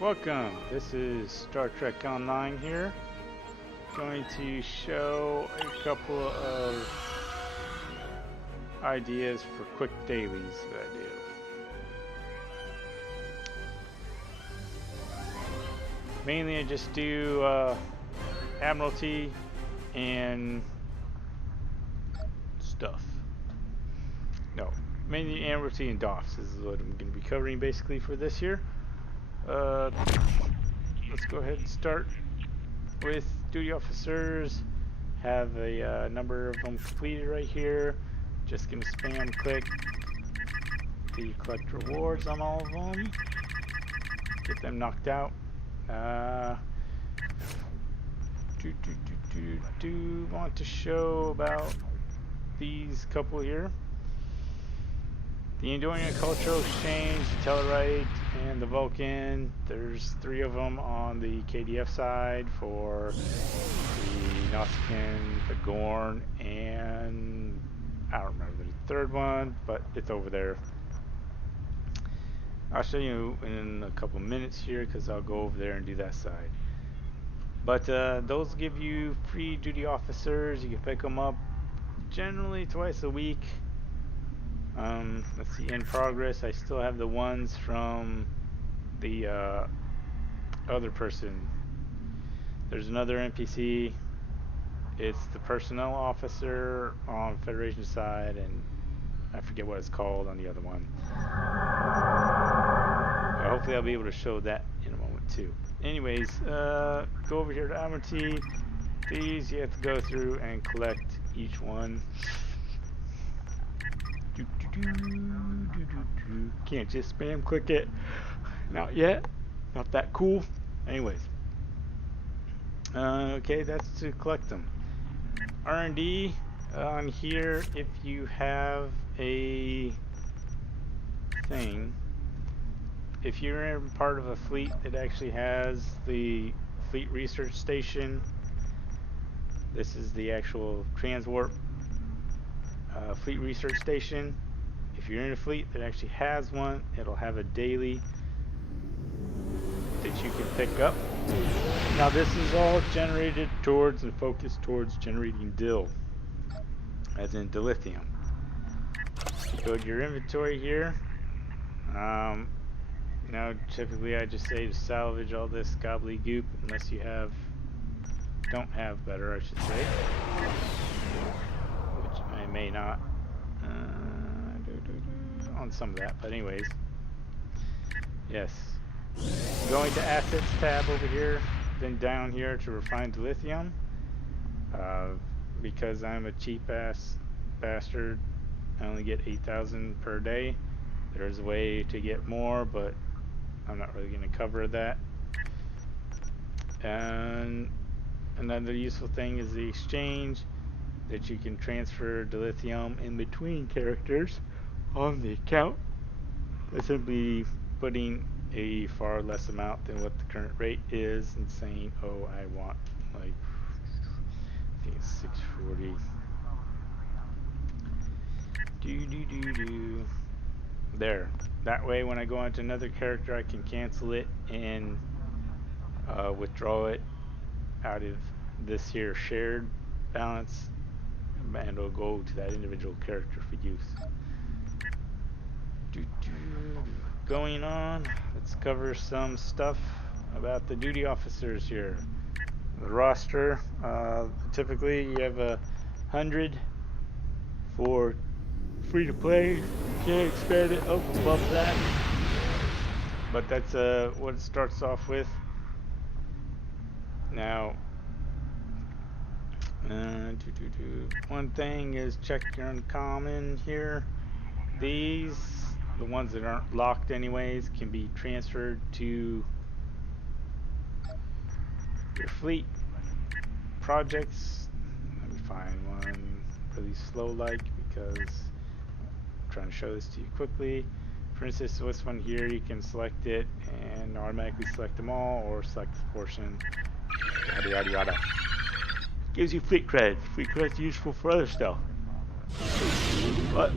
Welcome, this is Star Trek Online here. Going to show a couple of ideas for quick dailies that I do. Mainly I just do Admiralty and stuff. No, mainly Admiralty and doffs is what I'm going to be covering basically for this here. Let's go ahead and start with duty officers. Have a number of them completed right here. Just gonna spam click to collect rewards on all of them. Get them knocked out. Do want to show about these couple here. The Andorian Cultural Exchange, the Tellarite, and the Vulcan. There's 3 of them on the KDF side for the Nausicaan, the Gorn, and I don't remember the 3rd one, but it's over there. I'll show you in a couple minutes here because I'll go over there and do that side. But those give you free duty officers. You can pick them up generally twice a week. Let's see, in progress, I still have the ones from the other person. There's another NPC. It's the personnel officer on Federation side, and I forget what it's called on the other one. Hopefully I'll be able to show that in a moment too. Anyways, go over here to Admiralty. These you have to go through and collect each one. Can't just spam click it. Not yet. Not that cool. Anyways. Okay, that's to collect them. R&D on here, if you have a thing. If you're in part of a fleet that actually has the fleet research station, this is the actual transwarp fleet research station. If you're in a fleet that actually has one, it'll have a daily that you can pick up. Now this is all generated towards and focused towards generating dill, as in dilithium. You go to your inventory here. Now typically I just say to salvage all this gobbly goop unless you don't have better, I should say. Which I may not on some of that, but anyways, yes. Going to assets tab over here, then down here to refined lithium. Because I'm a cheap ass bastard, I only get 8,000 per day. There's a way to get more, but I'm not really going to cover that. And another useful thing is the exchange, that you can transfer dilithium in between characters on the account. By simply putting a far less amount than what the current rate is and saying, oh, I want like, I think it's 640. There. That way when I go onto another character I can cancel it and withdraw it out of this here shared balance, and it'll go to that individual character for use. Going on, let's cover some stuff about the duty officers here. The roster, typically you have 100 for free to play. You can't expand it up above that, but that's what it starts off with. Now, one thing is check your uncommon here. These, the ones that aren't locked anyways, can be transferred to your fleet projects. Let me find one really slow like, because I'm trying to show this to you quickly. For instance, this one here, you can select it and automatically select them all, or select the portion. Yada yada yada. Gives you fleet cred. Fleet cred's useful for other stuff. But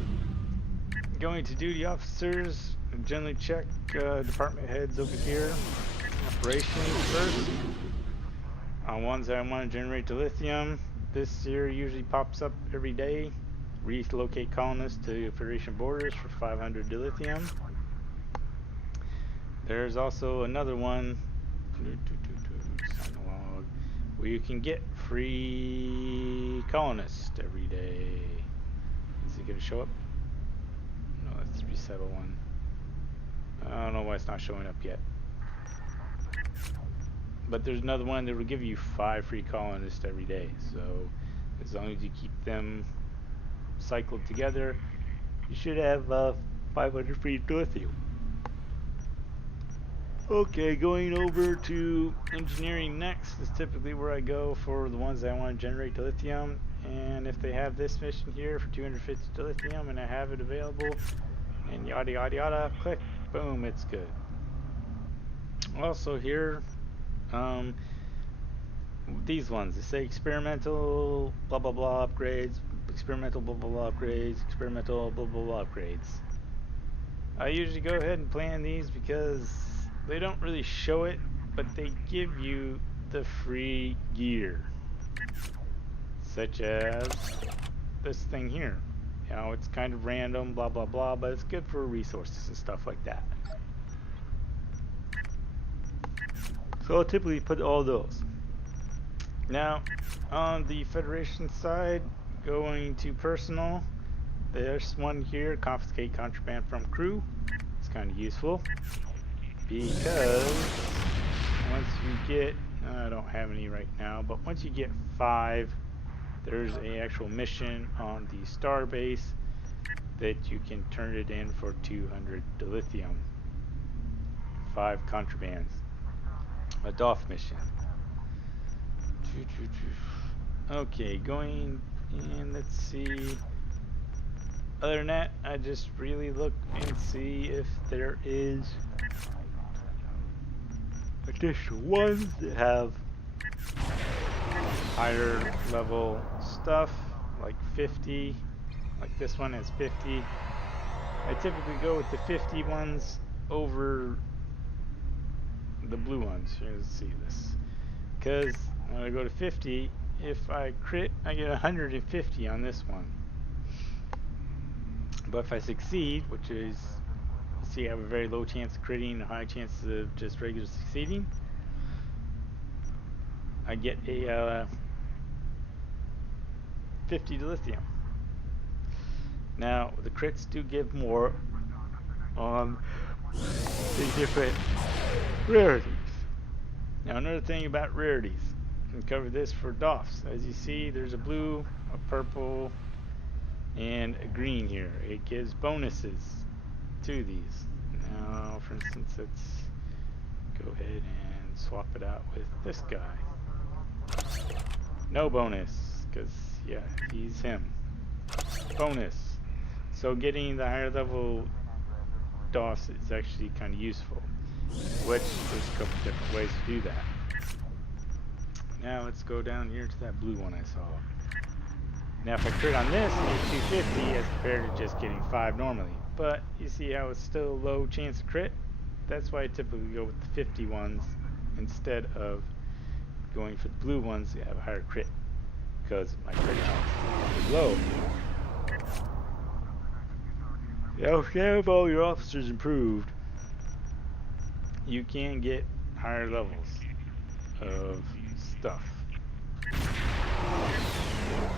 going to duty officers, generally check department heads over here. operations first. On ones that I want to generate dilithium, this here usually pops up every day. Relocate colonists to Federation borders for 500 dilithium. There's also another one, sign log, where you can get free colonists every day. Is it going to show up? No, that's the resettle one. I don't know why it's not showing up yet. But there's another one that will give you 5 free colonists every day. So as long as you keep them cycled together, you should have 500 free dilithium. Okay, going over to engineering next is typically where I go for the ones that I want to generate dilithium. And if they have this mission here for 250 dilithium and I have it available and yada yada yada, click, boom, it's good. Also here, these ones, they say experimental blah blah blah upgrades, experimental blah blah blah upgrades, experimental blah blah blah upgrades. I usually go ahead and plan these because they don't really show it, but they give you the free gear, such as this thing here. You know, it's kind of random, blah blah blah, but it's good for resources and stuff like that. So I'll typically put all those. Now, on the Federation side, going to personal, there's one here, confiscate contraband from crew. It's kind of useful because once you get, I don't have any right now, but once you get 5, there's a actual mission on the star base that you can turn it in for 200 dilithium. 5 contrabands. A doff mission. Okay, going and let's see. Other than that, I just really look and see if there is additional ones that have higher level stuff, like 50. Like this one has 50. I typically go with the 50 ones over the blue ones. Here, let's see this. Because when I go to 50, if I crit, I get 150 on this one. But if I succeed, which is, see, I have a very low chance of critting, a high chance of just regular succeeding, I get a 50 dilithium. Now, the crits do give more on the different rarities. Now, another thing about rarities, I can cover this for doffs. As you see, there's a blue, a purple, and a green here. It gives bonuses to these. Now, for instance, let's go ahead and swap it out with this guy. No bonus, because, yeah, he's him. Bonus. So getting the higher level doffs is actually kind of useful, which there's a couple different ways to do that. Now let's go down here to that blue one I saw. Now if I crit on this, I get 250 as compared to just getting 5 normally. But you see how it's still a low chance of crit? That's why I typically go with the 50 ones instead of going for the blue ones that have a higher crit, because my crit chance is low. Now if you have all your officers improved, you can get higher levels of stuff.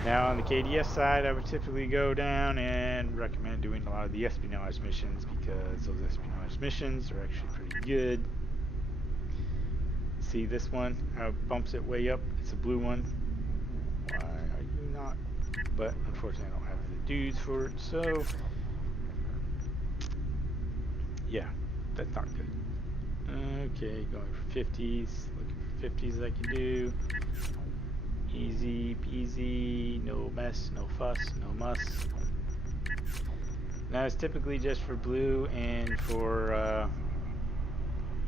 Now on the KDF side, I would typically go down and recommend doing a lot of the espionage missions, because those espionage missions are actually pretty good. See this one, how it bumps it way up? It's a blue one. Why are you not? But unfortunately I don't have the dudes for it, so yeah, that's not good. Okay, going for 50s, looking for 50s I can do. Easy peasy, no mess, no fuss, no muss. Now it's typically just for blue and for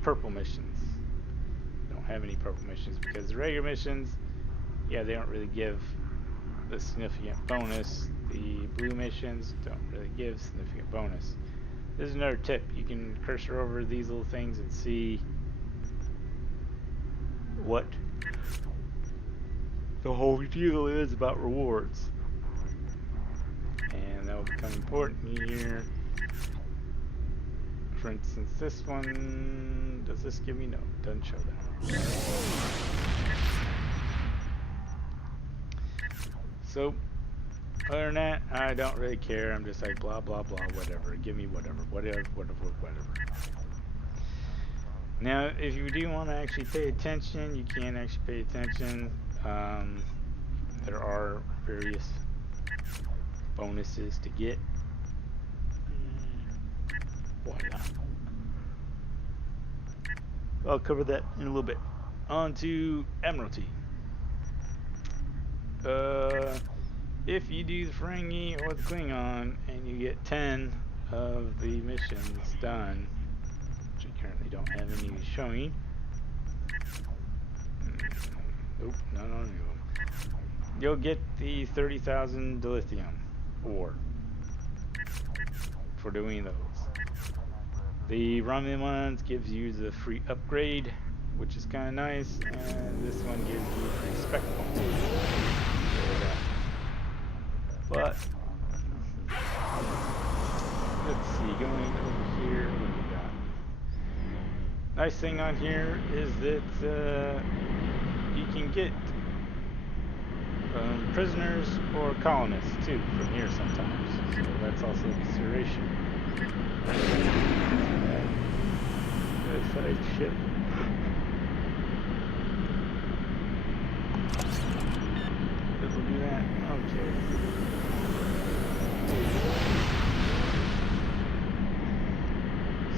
purple missions. Don't have any purple missions because the regular missions, yeah, they don't really give the significant bonus. The blue missions don't really give significant bonus. This is another tip. You can cursor over these little things and see what the whole deal is about rewards. And that will become important here. For instance, this one, does this give me? No, doesn't show that. So, other than that, I don't really care. I'm just like blah blah blah, whatever. Give me whatever. Now, if you do want to actually pay attention, you can actually pay attention. There are various bonuses to get. Why not? I'll cover that in a little bit. On to Admiralty. If you do the Ferengi or the Klingon and you get 10 of the missions done, which I currently don't have any showing. Nope, not on any of them. You'll get the 30,000 dilithium ore for doing those. The Romulan ones gives you the free upgrade, which is kind of nice, and this one gives you free spec points. But let's see, going over here, what do we got? Nice thing on here is that you can get prisoners or colonists too from here sometimes, so that's also a consideration. Side ship. Does it do that? Okay.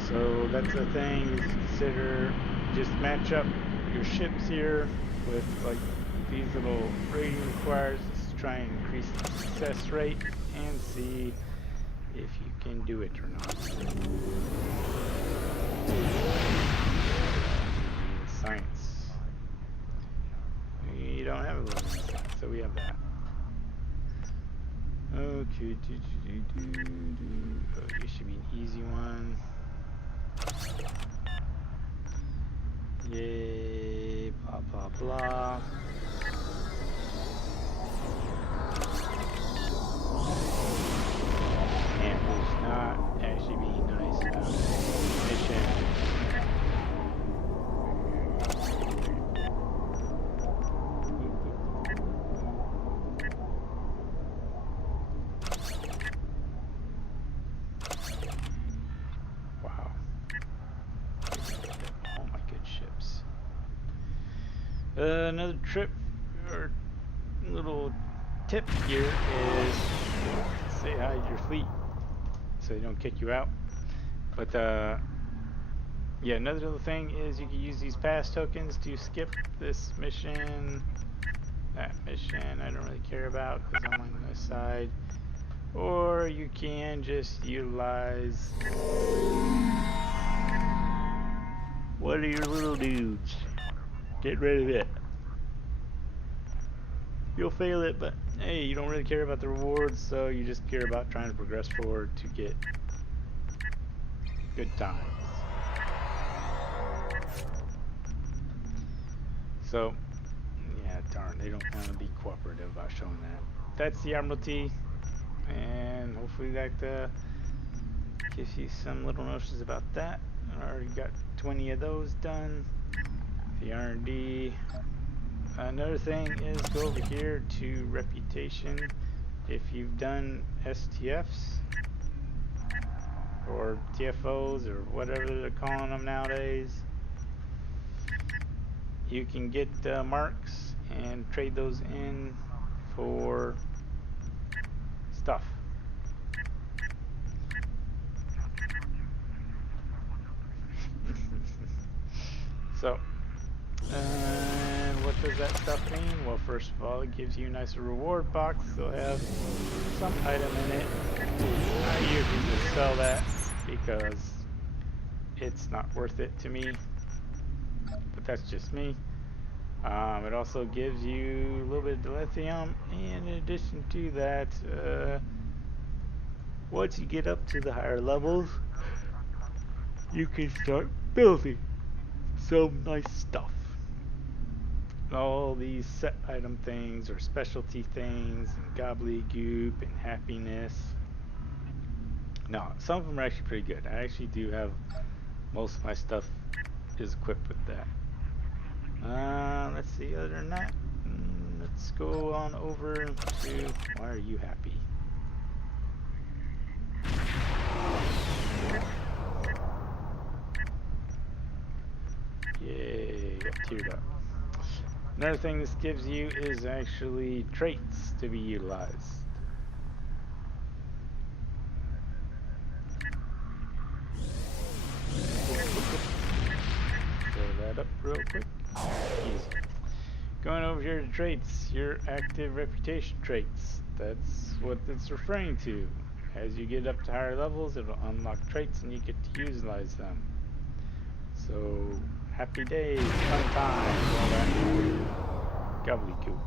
So that's the thing, is consider, just match up your ships here with like these little rating requires. Let's try and increase the success rate and see if you can do it or not. Science. We don't have a little science, so we have that. Okay, oh, this should be an easy one. Yay, blah blah blah. And it's not actually being nice about mission. Another trip or little tip here is say hi to your fleet so they don't kick you out. But yeah, another little thing is you can use these pass tokens to skip this mission, that mission I don't really care about because I'm on this side, or you can just utilize one of your little dudes. Get rid of it. You'll fail it, but hey, you don't really care about the rewards, so you just care about trying to progress forward to get good times. So, yeah, darn, they don't want to be cooperative about showing that. That's the Admiralty, and hopefully that gives you some little notions about that. I already got 20 of those done. The R&D. Another thing is go over here to reputation. If you've done STFs or TFOs or whatever they're calling them nowadays, you can get marks and trade those in for stuff. So, and what does that stuff mean? Well, first of all, it gives you a nice reward box. They'll have some item in it. I usually just sell that because it's not worth it to me, but that's just me. It also gives you a little bit of dilithium, and in addition to that, once you get up to the higher levels, you can start building some nice stuff. all these set item things or specialty things and gobbly goop and happiness. No, some of them are actually pretty good. I actually do have most of my stuff is equipped with that. Let's see, other than that, let's go on over to, why are you happy? Yay, got tiered up. Another thing this gives you is actually traits to be utilized. Fill that up real quick. Easy. Going over here to traits, your active reputation traits. That's what it's referring to. As you get up to higher levels, it'll unlock traits and you get to utilize them. So, happy days, fun times, all that gobbledygook.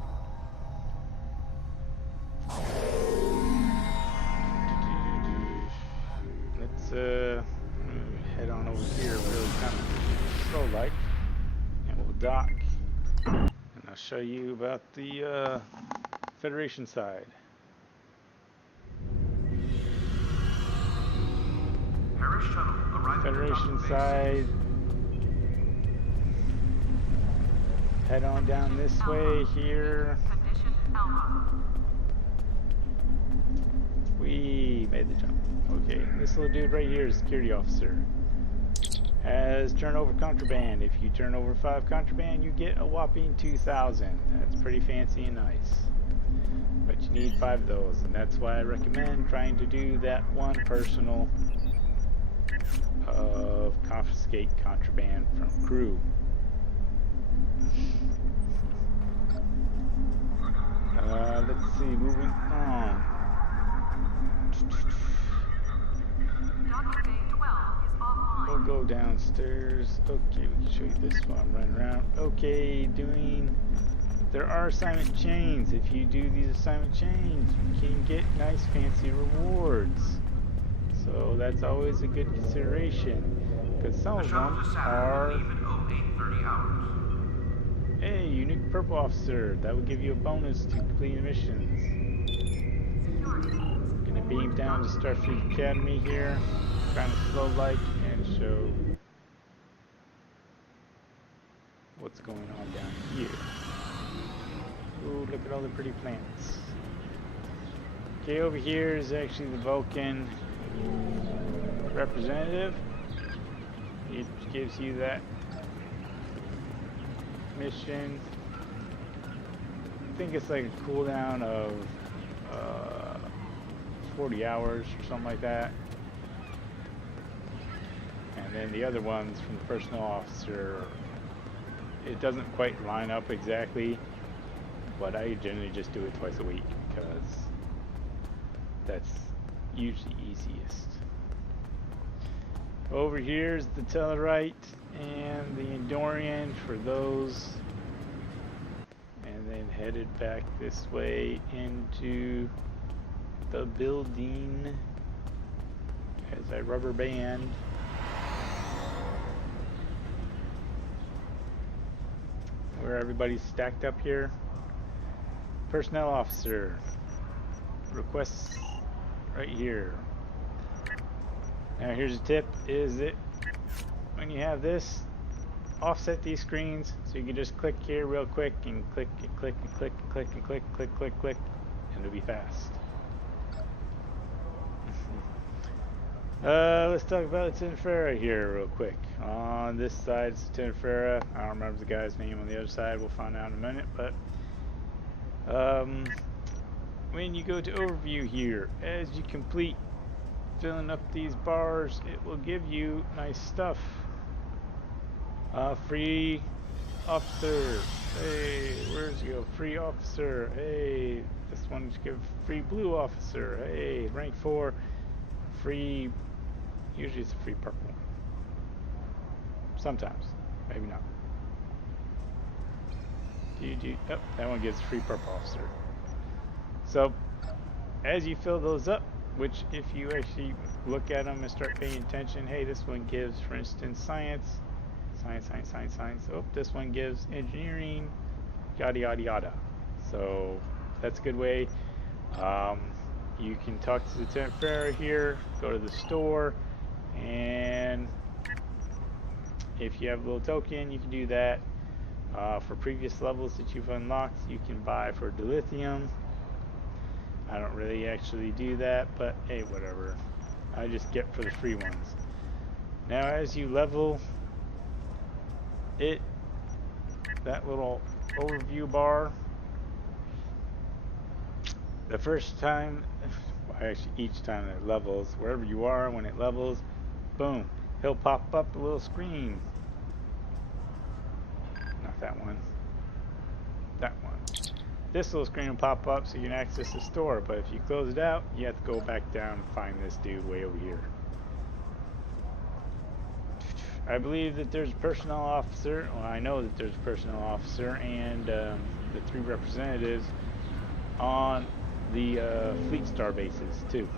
Let's head on over here really kind of slow like, and we'll dock. And I'll show you about the Federation side. Federation side. Head on down this way here. We made the jump. Okay, this little dude right here is security officer. Has turnover contraband. If you turn over 5 contraband, you get a whopping 2,000. That's pretty fancy and nice. But you need 5 of those, and that's why I recommend trying to do that one personal of confiscate contraband from crew. Let's see, moving on. We'll go downstairs. Okay, we can show you this while I'm running around. Okay, there are assignment chains. If you do these assignment chains, you can get nice fancy rewards. So that's always a good consideration. Because some of them are... Hey, unique purple officer. That will give you a bonus to completing missions. Gonna beam down to Starfleet Academy here. Kind of slow like and show what's going on down here. Ooh, look at all the pretty plants. Okay, over here is actually the Vulcan representative. It gives you that mission. I think it's like a cooldown of 40 hours or something like that. And then the other ones from the personnel officer, it doesn't quite line up exactly, but I generally just do it twice a week because that's usually easiest. Over here is the Tellarite and the Endorian for those, and then headed back this way into the building as I rubber band. Where everybody's stacked up here. Personnel officer requests right here. Now here's a tip, is it when you have this, offset these screens so you can just click here real quick and click and click and click and click and click, click, click, click, and it'll be fast. Let's talk about Lieutenant Farah here real quick. On this side is Lieutenant Farah. I don't remember the guy's name on the other side. We'll find out in a minute. But when you go to overview here, as you complete filling up these bars, it will give you nice stuff. Free officer. Hey, where's you go? Free officer. Hey, this one's give free blue officer. Hey, rank 4. Free. Usually it's a free purple. Sometimes, maybe not. Oh, that one gives free purple officer. So, as you fill those up, which if you actually look at them and start paying attention, hey, this one gives, for instance, science. Oh, this one gives engineering. yada yada yada. So that's a good way. Um, you can talk to the Lieutenant Farrer here, go to the store, and if you have a little token, you can do that. For previous levels that you've unlocked, you can buy for dilithium. I don't really actually do that, but hey, whatever. I just get for the free ones. Now, as you level it, that little overview bar, the first time, well, actually each time it levels, wherever you are when it levels, boom, he'll pop up a little screen. Not that one. That one. This little screen will pop up so you can access the store, but if you close it out, you have to go back down and find this dude way over here. I believe that there's a personnel officer, well, I know that there's a personnel officer and the 3 representatives on the Fleet Star bases too.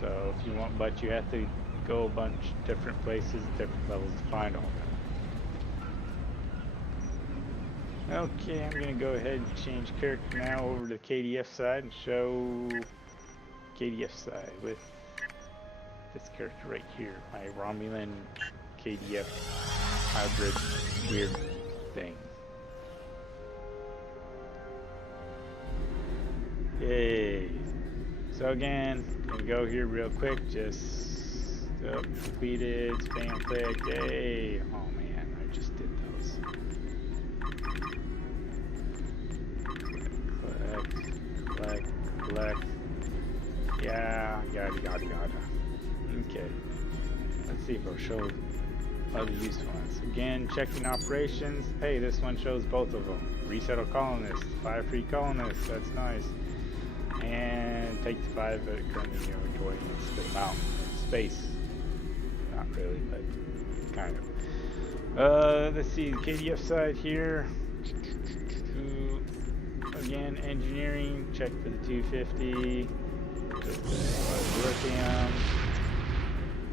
So if you want, but you have to go a bunch different places, different levels to find all that. Okay, I'm going to go ahead and change character now over to KDF side and show KDF side with this character right here, my Romulan KDF hybrid weird thing. Yay! So again, gonna go here real quick, just completed, spam click, yay! Oh man, I just did those. Collect. Yeah, yada. Okay. Let's see if it'll show other useful ones. Again, checking operations. Hey, this one shows both of them. Resettle colonists, 5 free colonists, that's nice. And take the 5 that currently in your inventory and spit them out. Space. Not really, but kind of. Let's see, the KDF side here. Again, engineering, check for the 250. Lithium.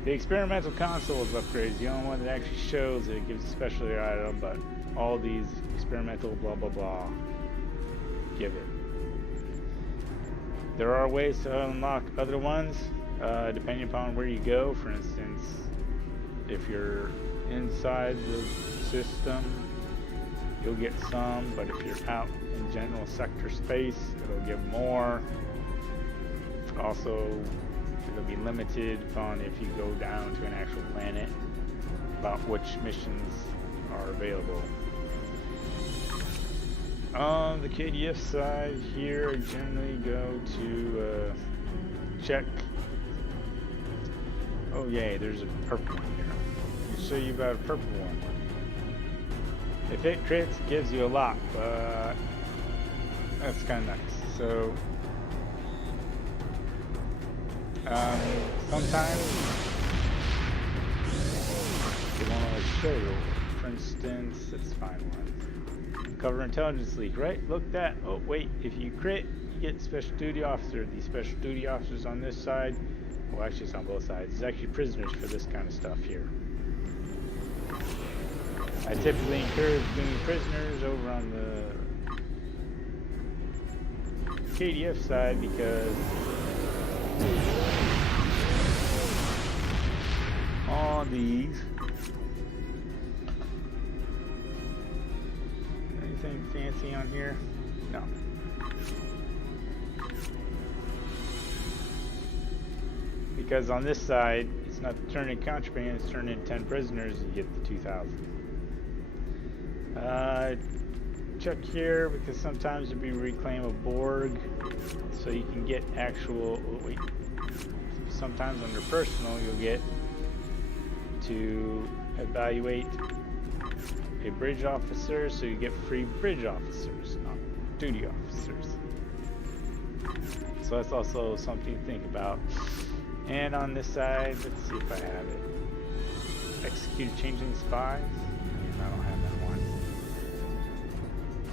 The experimental console is upgraded. The only one that actually shows it gives a specialty item, but all these experimental blah blah blah give it. There are ways to unlock other ones depending upon where you go. For instance, if you're inside the system, you'll get some, but if you're out in general sector space, it'll give more. Also, it'll be limited upon if you go down to an actual planet about which missions are available. On the KDF side here, I generally go to check. Oh yay, there's a purple one here. I'll show you about a purple one. If it crits, it gives you a lot, but that's kind of nice. So sometimes they want to show you. For instance, let's find one. Cover intelligence leak, right? Look at that. Oh wait, if you crit, you get special duty officer. These special duty officers on this side, well actually it's on both sides. It's actually prisoners for this kind of stuff here. I typically encourage doing prisoners over on the KDF side because all these, anything fancy on here? No. Because on this side, it's not turned in contraband, it's turned in 10 prisoners, you get the 2,000. Check here because sometimes it'll be reclaim a Borg, so you can get actual. Oh, wait. Sometimes under personal, you'll get to evaluate a bridge officer, so you get free bridge officers, not duty officers. So that's also something to think about. And on this side, let's see if I have it. Execute a changeling spy. I don't have that one.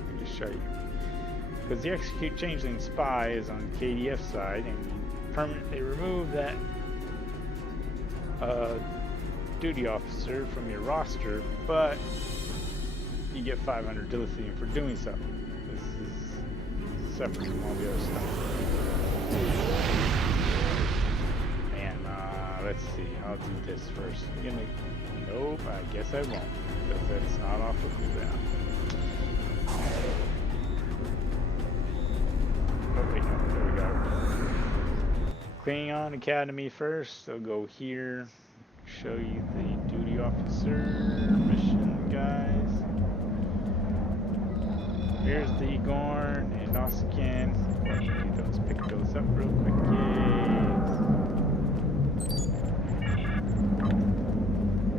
Let me just show you. Because the execute changeling spy is on the KDF side, and you permanently remove that duty officer from your roster, but you get 500 dilithium for doing so. This is separate from all the other stuff. Man, let's see. I'll do this first. Nope, I guess I won't. Because that's not off of cooldown. Oh, wait, no, there we go. Klingon Academy first. I'll go here. Show you the duty officer mission, guys. Here's the Gorn and Nausicaan. Let's pick those up real quick.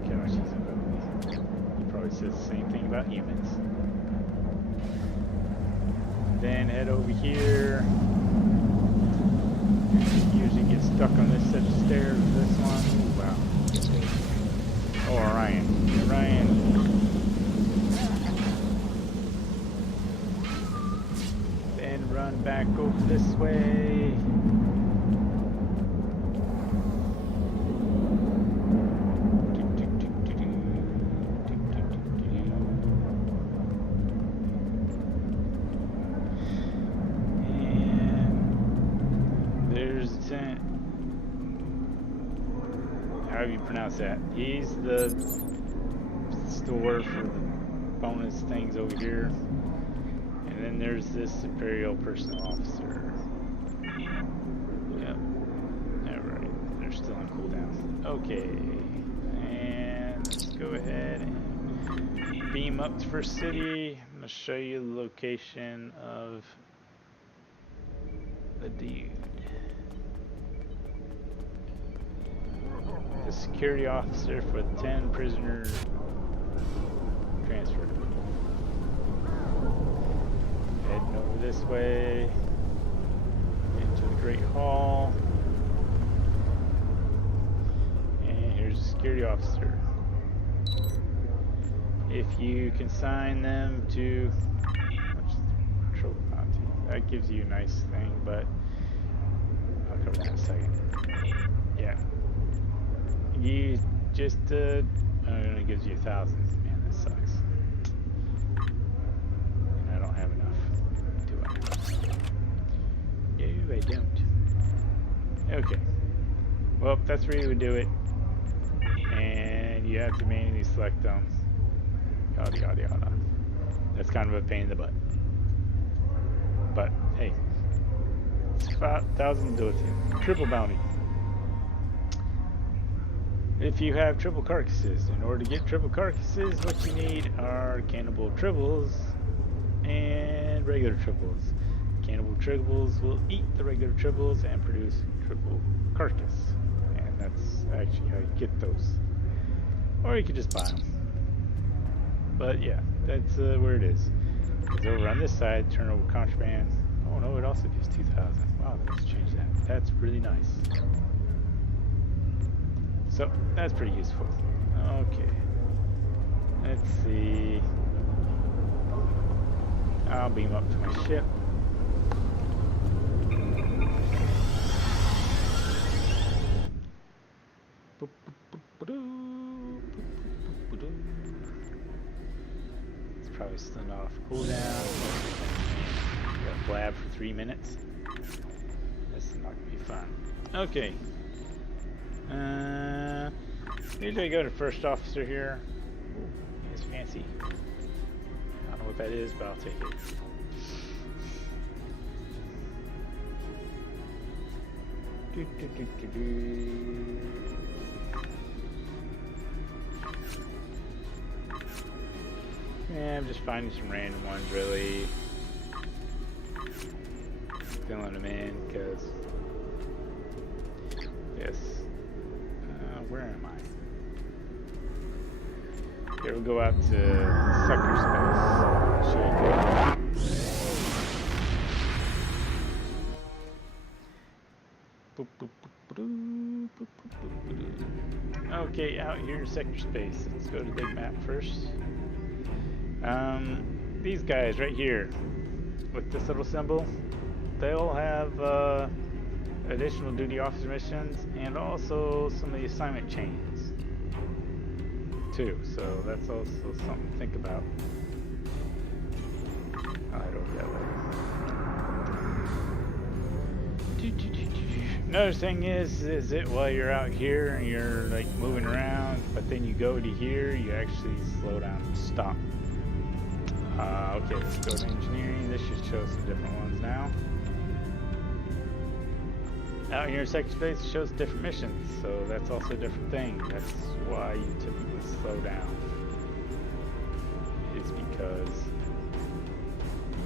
Gosh, he's ugly. He probably says the same thing about humans. Then head over here. Usually get stuck on this set of stairs. This one. Ooh, wow. Oh, Orion. Orion. Then run back over this way. How do you pronounce that? He's the store for the bonus things over here. And then there's this Imperial Personnel Officer. Yep. Alright. They're still on cooldown. Okay. And let's go ahead and beam up to First City. I'm going to show you the location of the dude. The security officer for the 10 prisoner transfer. Heading over this way into the Great Hall. And here's the security officer. If you consign them to trouble bounty, that gives you a nice thing, but I'll cover that in a second. Yeah. You just, it only gives you 1,000. Man, that sucks. And I don't have enough, do I? No, I don't. Okay. Well, that's where you would do it. And you have to manually select them. Yada, yada, yada. That's kind of a pain in the butt. But, hey. It's about 1,000 to do it to. Triple bounty. If you have triple carcasses, in order to get triple carcasses, what you need are cannibal tribbles and regular tribbles. Cannibal tribbles will eat the regular tribbles and produce triple carcass. And that's actually how you get those. Or you could just buy them. But yeah, that's where it is. Because over on this side, turnover contraband. Oh no, it also gives 2,000. Wow, let's change that. That's really nice. So, that's pretty useful. Okay. Let's see. I'll beam up to my ship. It's probably still not off cooldown. Got blab for 3 minutes. This is not gonna be fun. Okay. Usually I go to first officer here. Ooh, it's fancy. I don't know what that is, but I'll take it. Yeah, I'm just finding some random ones, really. Filling them in, because... Yes. Where am I? Here we go out to sector space. Okay, out here in sector space. Let's go to the big map first. These guys right here with this little symbol, they all have additional duty officer missions and also some of the assignment chains too, so that's also something to think about. I'll head over that way. Another thing is it while you're out here and you're like moving around, but then you go to here, you actually slow down and stop. Okay, let's go to engineering. This should show some different ones now. Out here in second space, it shows different missions, so that's also a different thing. That's why you typically slow down. It's because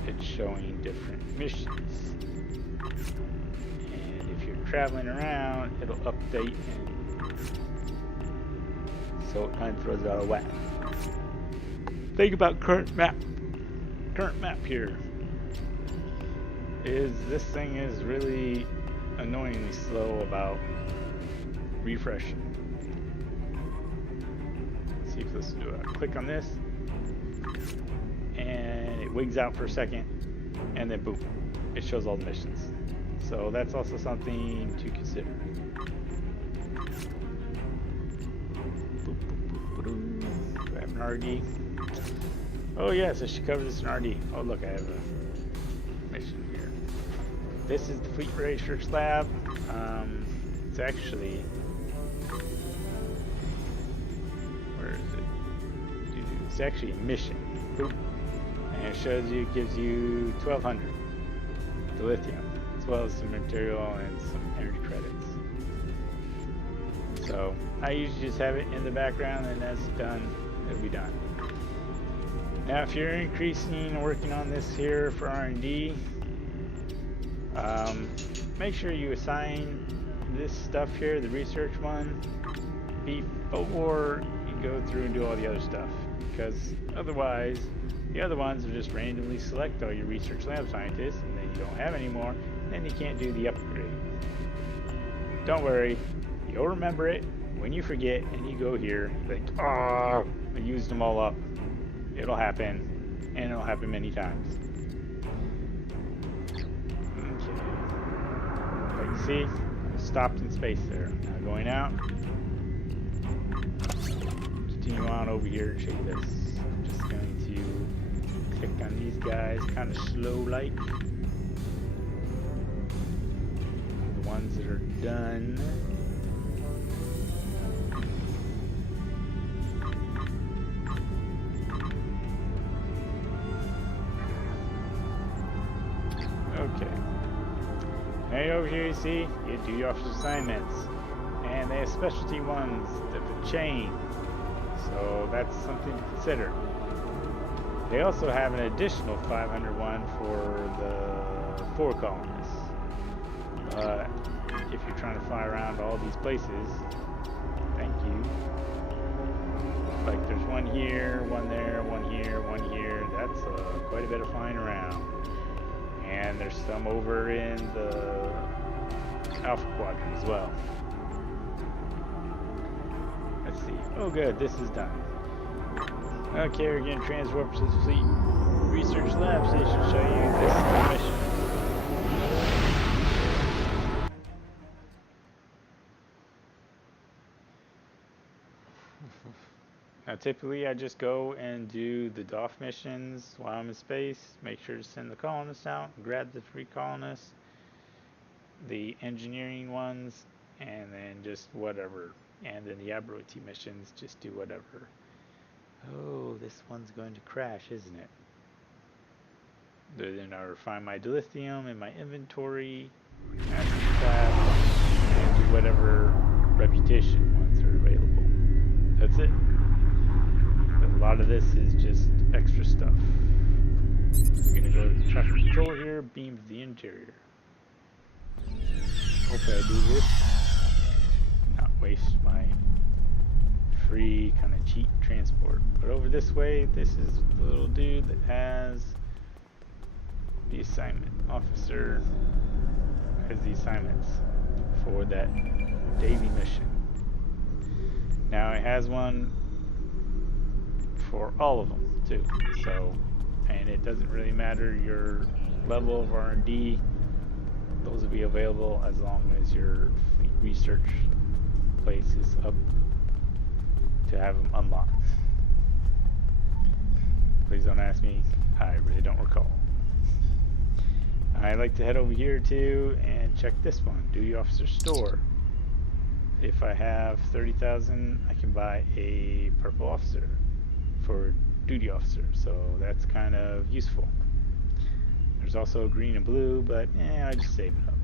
it's showing different missions. And if you're traveling around, it'll update, and so it kind of throws out a whack. Think about current map. Current map here is this thing is really annoyingly slow about refreshing. Let's see if this will do it. Click on this and it wigs out for a second and then boom, it shows all the missions. So that's also something to consider. Do I have an RD? Oh yes, I should cover this in RD. Oh look, I have a mission here. This is the Fleet Research Lab. It's actually, where is it? It's actually a mission. Boop. And it shows you, gives you 1,200 dilithium, as well as some material and some energy credits. So I usually just have it in the background, and that's done. It'll be done. Now, if you're increasing and working on this here for R&D, make sure you assign this stuff here, the research one, before you go through and do all the other stuff. Because otherwise, the other ones will just randomly select all your research lab scientists, and then you don't have any more, and then you can't do the upgrade. Don't worry, you'll remember it when you forget, and you go here, like, oh, I used them all up. It'll happen, and it'll happen many times. Okay. Like you see, I stopped in space there. Now going out. Continue on over here and show this. I'm just going to click on these guys, kind of slow like. The ones that are done. Okay. Now over here you see, you do your office assignments. And they have specialty ones, the chain. So that's something to consider. They also have an additional 501 for the 4 colonists. But if you're trying to fly around all these places, thank you. Like there's one here, one there, one here, one here. That's quite a bit of flying around. And there's some over in the Alpha Quadrant as well. Let's see. Oh good, this is done. Okay, we're getting transport to the Fleet Research Lab Station to show you this is the mission. Now typically I just go and do the doff missions while I'm in space, make sure to send the colonists out, grab the 3 colonists, the engineering ones, and then just whatever. And then the Admiralty missions, just do whatever. Oh, this one's going to crash, isn't it? Then I refine my dilithium in my inventory, and do whatever reputation ones are available. That's it. A lot of this is just extra stuff. We're gonna go to traffic control here, beam to the interior. Hopefully I do this, not waste my free kind of cheap transport. But over this way, this is the little dude that has the assignment. Officer has the assignments for that daily mission. Now it has one for all of them too. So, and it doesn't really matter your level of R&D. Those will be available as long as your fleet research place is up to have them unlocked. But Please don't ask me. I really don't recall. I like to head over here too and check this one, duty officer store. If I have 30,000, I can buy a purple officer for duty officer, so that's kind of useful. There's also green and blue, but I just save it up.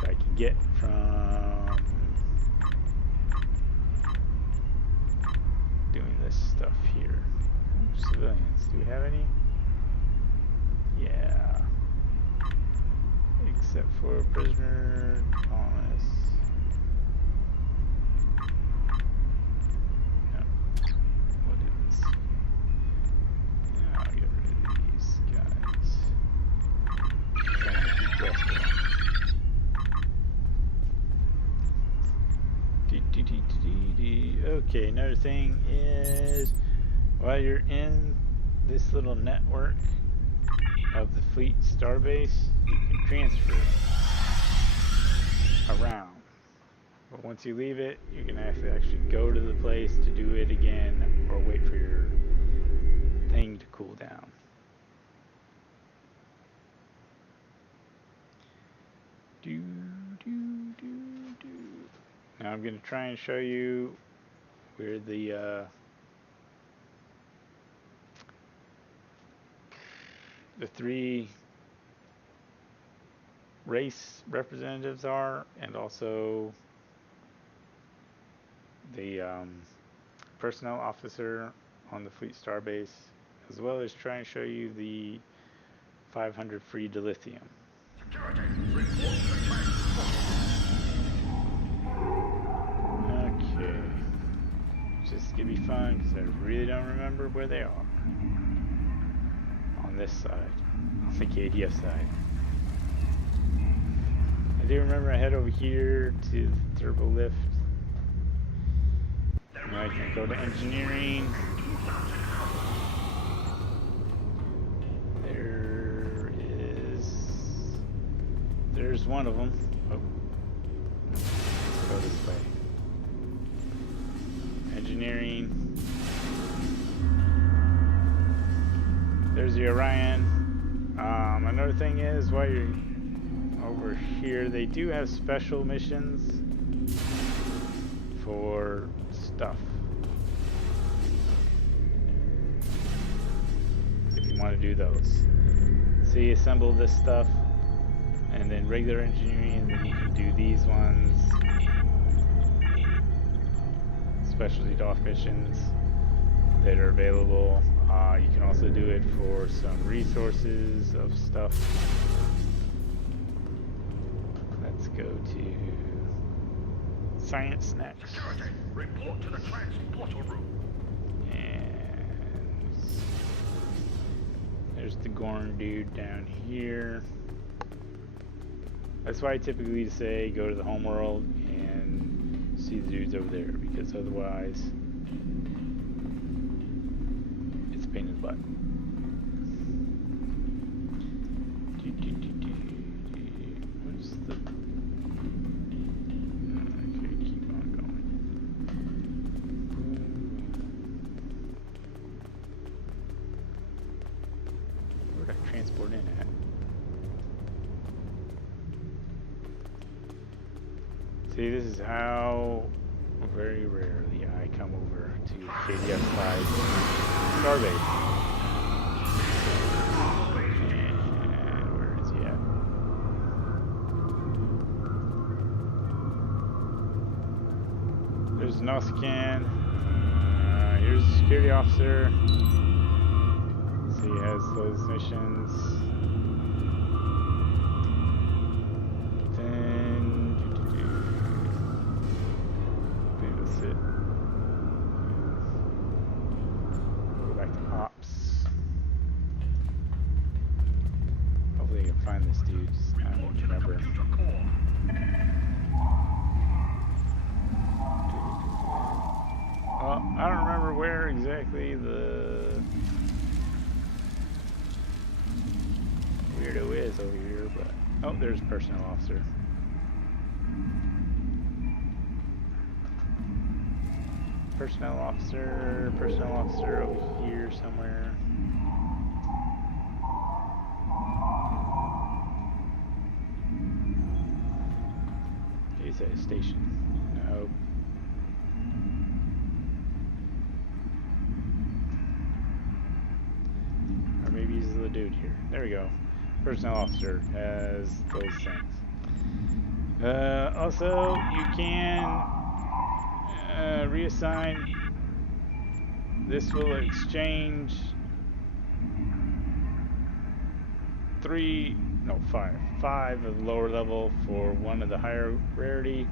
So I can get from doing this stuff here. Ooh, civilians, do we have any? Yeah. Except for prisoner, colonists. No. We'll do this. I'll get rid of these guys. Trying to keep the rest of them. Okay, another thing is while you're in this little network of the fleet starbase, you can transfer around. But once you leave it, you can actually go to the place to do it again or wait for your thing to cool down. Now I'm going to try and show you where the 3 race representatives are, and also the personnel officer on the fleet starbase, as well as try and show you the 500 free dilithium. Okay, just gonna be fun because I really don't remember where they are. On this side, on the KDF side. I do remember I head over here to the turbo lift. And I can go to engineering. There's one of them. Oh. Let's go this way. Engineering. There's the Orion. Another thing is, while you're over here, they do have special missions for stuff. If you want to do those. So you assemble this stuff, and then regular engineering, and then you can do these ones. Specialty doff missions that are available. You can also do it for some resources of stuff. Let's go to science next. Report to the transporter room. And there's the Gorn dude down here. That's why I typically say go to the homeworld and see the dudes over there, because otherwise it's a pain in the butt. What's the... Okay, keep on going. Where'd I transport in at? See, this is how very rarely I come over to KDF 5 Starbase. And where is he at? There's Nausicaan. Here's the security officer. So he has those missions. Go back to ops. Hopefully I can find this dude. I don't remember. Well, I don't remember where exactly the weirdo is over here, but oh, there's a personnel officer. personnel officer over here somewhere. He's at a station. Nope. Or maybe he's the dude here. There we go. Personnel officer has those things. Also, you can reassign. This will exchange five of the lower level for one of the higher rarity,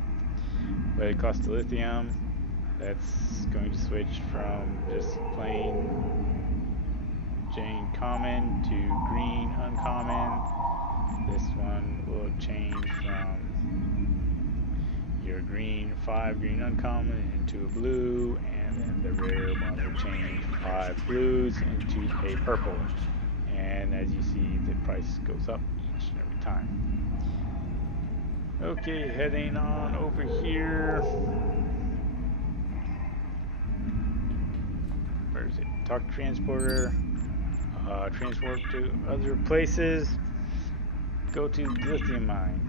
but it costs the lithium. That's going to switch from just plain Jane common to green uncommon. This one will change from your green 5 green uncommon into a blue, and then the rare one will change 5 blues into a purple. And as you see, the price goes up each and every time. Okay, heading on over here. Where is it? Talk to transporter. Transport to other places. Go to the lithium mine.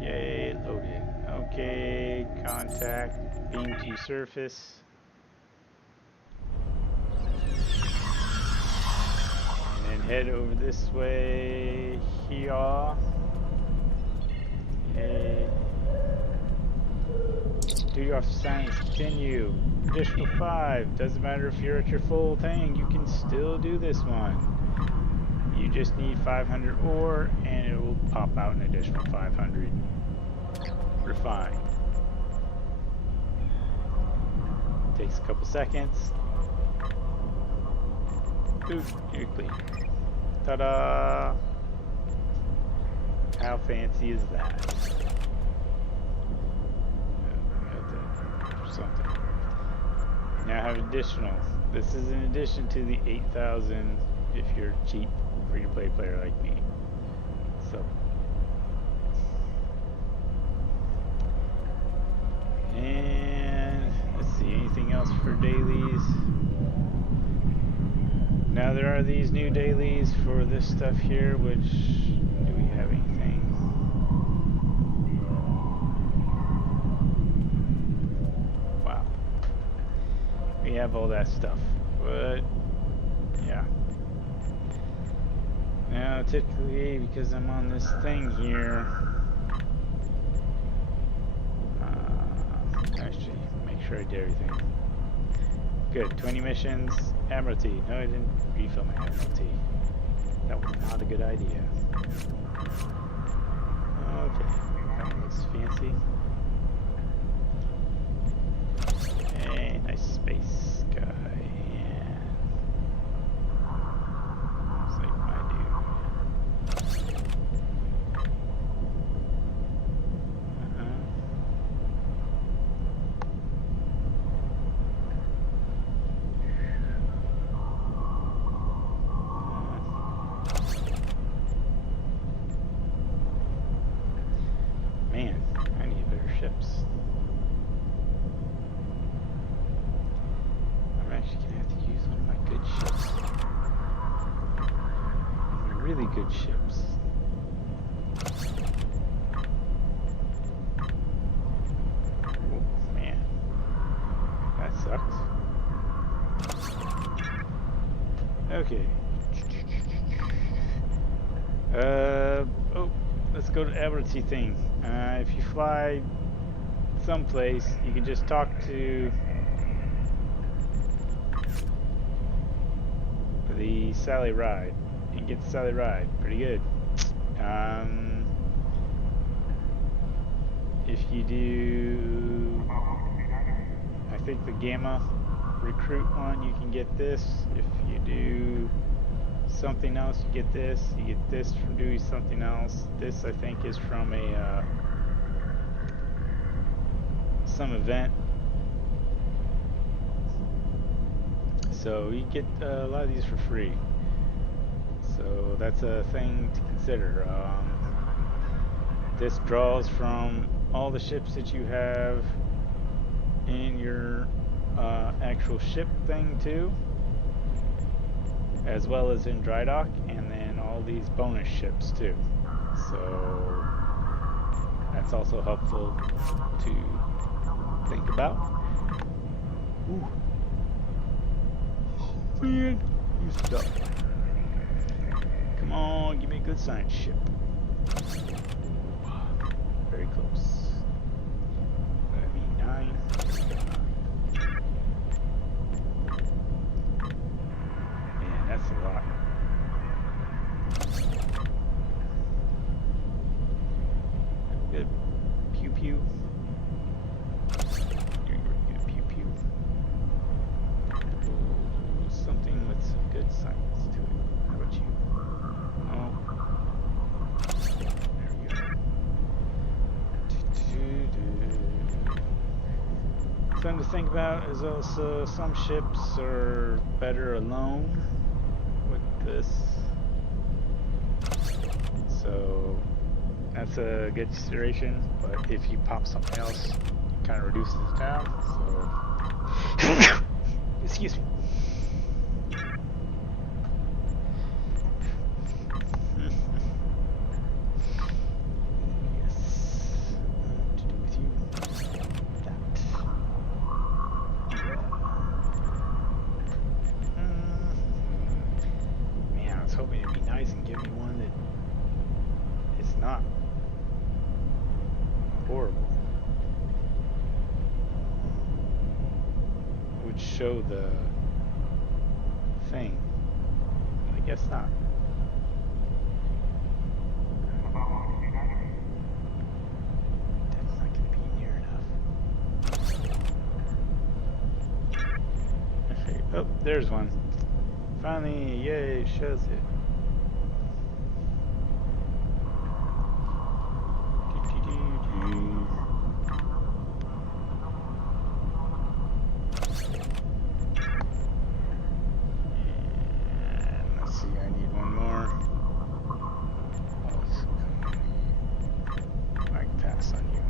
Yay, loaded. Okay, contact, beam to surface. And then head over this way here. Yay. Duty officer assignments continue. Additional 5. Doesn't matter if you're at your full thing, you can still do this one. You just need 500 ore, and it will pop out an additional 500. Refine. Takes a couple seconds. Boop, you're clean. Ta-da! How fancy is that? Something. Now I have additional. This is in addition to the 8,000 if you're cheap free-to-play player like me. So. And let's see, anything else for dailies? Now there are these new dailies for this stuff here, which, do we have anything? Wow. We have all that stuff, but yeah. Now typically, because I'm on this thing here, actually, make sure I did everything. Good, 20 missions, Admiralty. No, I didn't refill my Admiralty. That was not a good idea. Okay, that looks fancy. Hey, nice space guy. Yeah. Looks like my dude. Man, I need better ships. I'm actually gonna have to use one of my good ships. My really good ships. Oh man, that sucks. Okay. Oh, let's go to Admiralty thing. If you fly someplace, you can just talk to the Sally Ride and get the Sally Ride. Pretty good. If you do, I think the Gamma recruit one, you can get this. If you do something else, you get this. You get this from doing something else. This, I think, is from a some event. So you get a lot of these for free. So that's a thing to consider. consider. This draws from all the ships that you have in your actual ship thing too, as well as in dry dock, and then all these bonus ships too. So that's also helpful to think about. Ooh. Oh man, you stuck. Come on, give me a good science ship. Very close. That'd be 9. Man, that's a lot. Good. Pew pew. You're good. Pew pew. Something with some good science to it. How about you? Oh. There we go. Something to think about is also some ships are better alone with this. So that's a good consideration, but if you pop something else, it kind of reduces it down. So excuse me. Hoping it'd be nice and give me one that it's not horrible. Would show the thing. I guess not. That's not gonna be near enough. Okay. Oh, there's one. Finally, yay, it shows it. And let's see, I need one more. I can pass on you.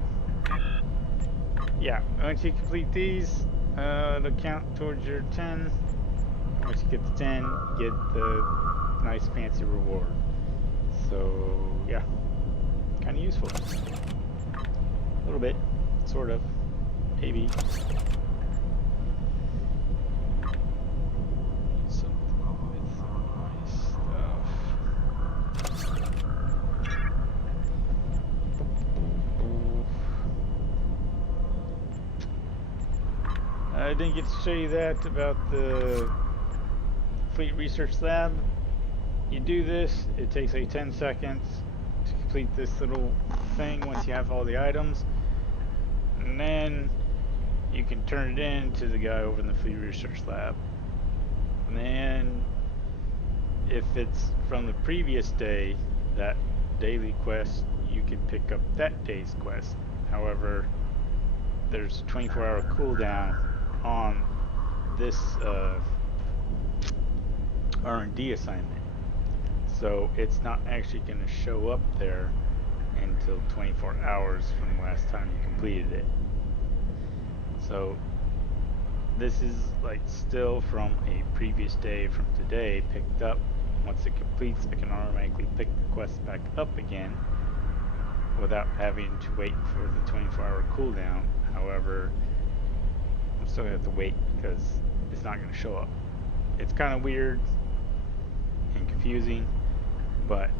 Yeah, once you complete these, it'll count towards your 10. Once you get to 10, you get the nice fancy reward. So, yeah. Kind of useful. A little bit. Sort of. Maybe. Something with nice stuff. I didn't get to show you that about the Fleet Research Lab. You do this, it takes like 10 seconds to complete this little thing once you have all the items, and then you can turn it in to the guy over in the Fleet Research Lab. And then if it's from the previous day, that daily quest, you can pick up that day's quest. However, there's a 24-hour cooldown on this R&D assignment, so it's not actually going to show up there until 24 hours from the last time you completed it. So this is like still from a previous day from today picked up. Once it completes, it can automatically pick the quest back up again without having to wait for the 24-hour cooldown. However, I'm still going to have to wait because it's not going to show up. It's kind of weird and confusing, but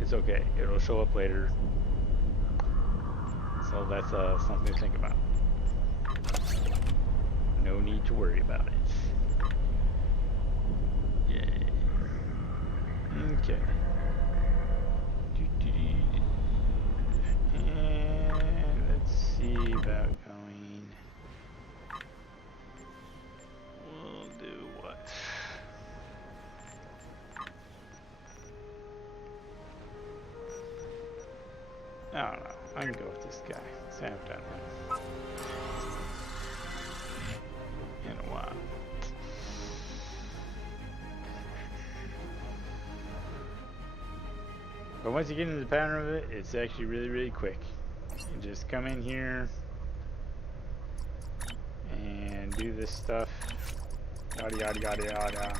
it's okay. It'll show up later. So that's something to think about. No need to worry about it. Yay. Okay. And let's see about going. We'll do what? I don't know. I can go with this guy. So I haven't done that in a while. But once you get into the pattern of it, it's actually really, really quick. You just come in here and do this stuff. Yada, yada, yada, yada.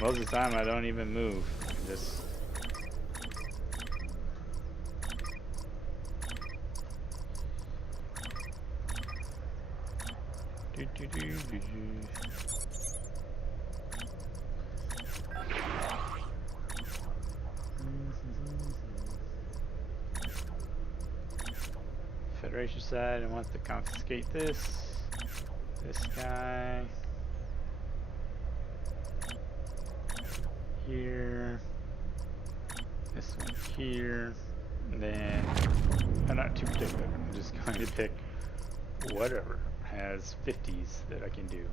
Most of the time I don't even move. I just do do do do do. Federation side, I want to confiscate this guy here, this one here, and then I'm not too particular. I'm just going to pick whatever has 50s that I can do.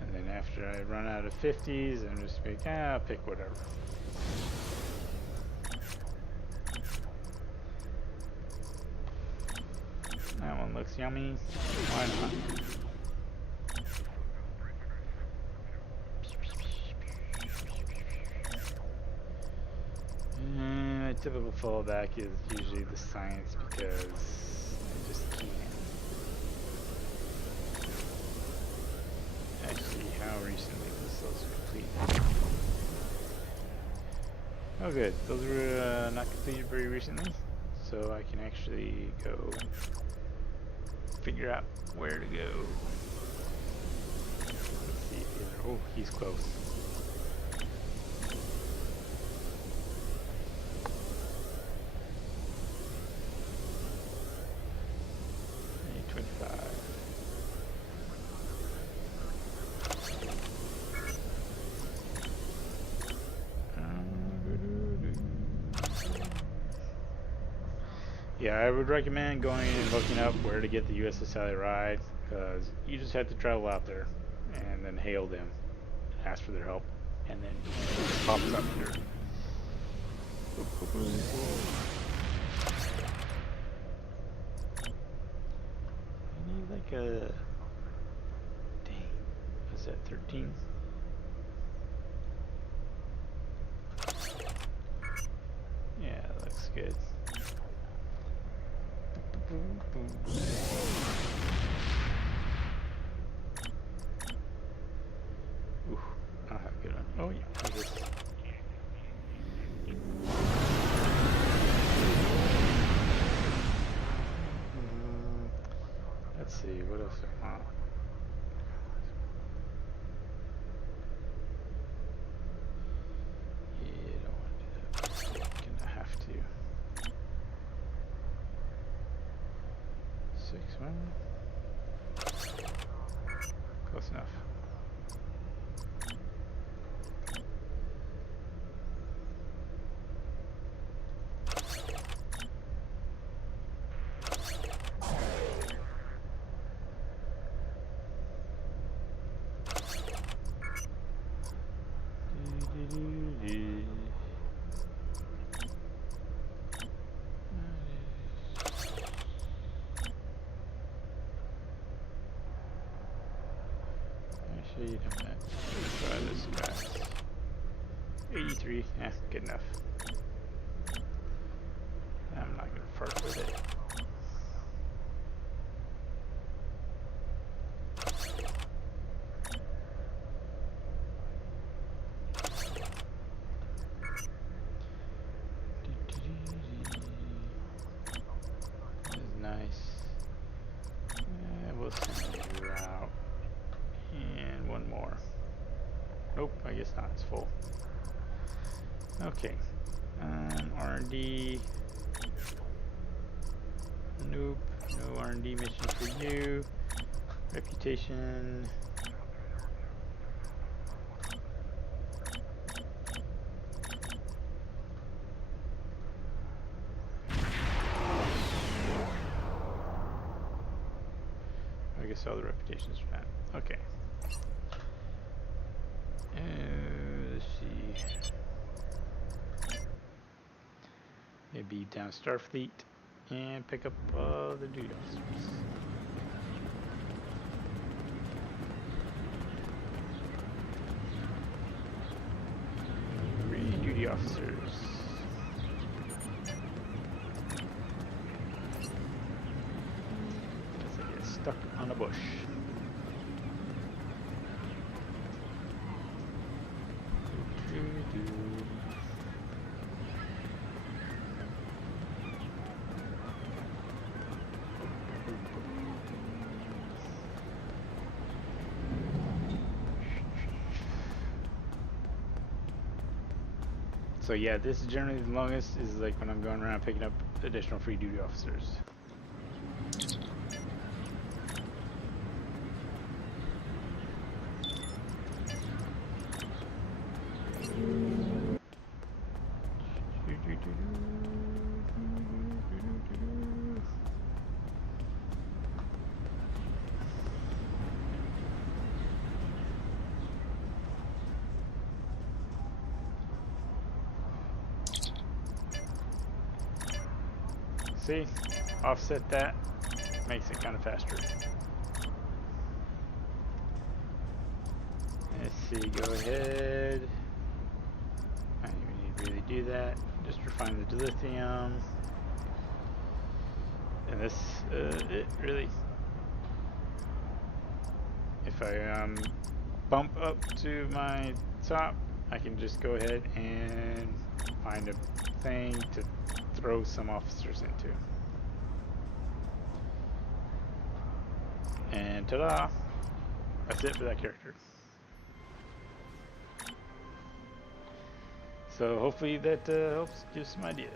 And then after I run out of 50s, I'm just like, I'll pick whatever. That one looks yummy. Why not? My typical fallback is usually the science because I just can't. Actually, how recently was those complete? Oh good, those were not completed very recently, so I can actually go figure out where to go. Let's see here. Oh, he's close. 25. Yeah, I would recommend going and looking up where to get the USS Sally Ride, because you just have to travel out there and then hail them, ask for their help, and then it pops up here. I need like a... Dang, is that 13? Yeah, that looks good. Ooh, I'll have a good one. Oh yeah, look at this. Let's see, what else I want? Yeah, I don't want to do that. I'm gonna have to. 6-1. Close enough. Actually, let's try this guy. 83, yeah, good enough. I'm not gonna fart with it. This is nice. We'll send you out. And one more. Nope, I guess not. It's full. Okay. R&D. Nope. No R&D mission for you. Reputation. I guess all the reputations are that. Okay. Let's see. Maybe down Starfleet and pick up the duty officers. Duty officers. Guess I get stuck on a bush. So yeah, this is generally the longest, is like when I'm going around picking up additional free duty officers. See, offset that, makes it kind of faster. Let's see, go ahead. I don't even need to really do that. Just refine the dilithium. And this, it really. If I bump up to my top, I can just go ahead and find a thing to throw some officers into. And ta-da! That's it for that character. So hopefully that helps give some ideas.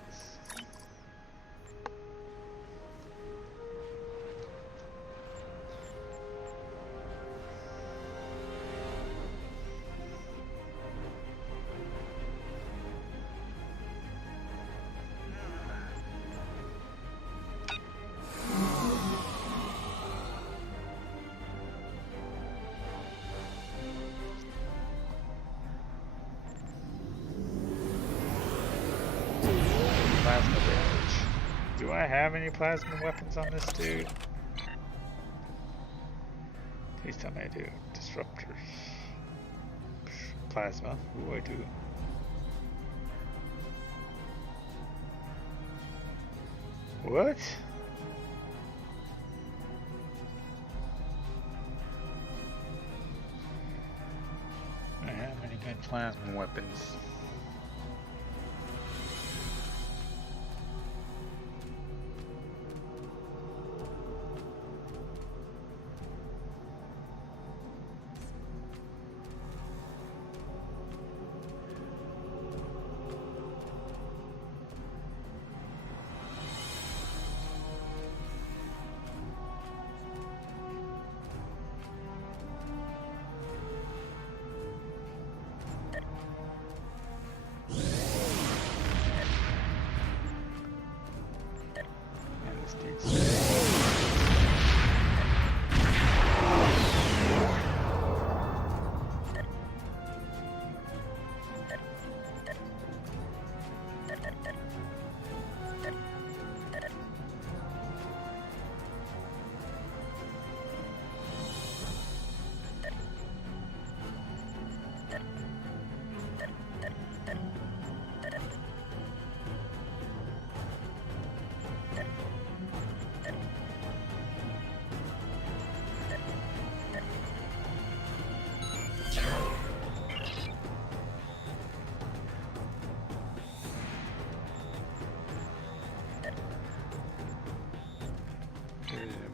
Plasma damage. Do I have any plasma weapons on this dude? Please tell me I do. Disruptors. Plasma. Ooh, I do. What? I don't have any good plasma weapons.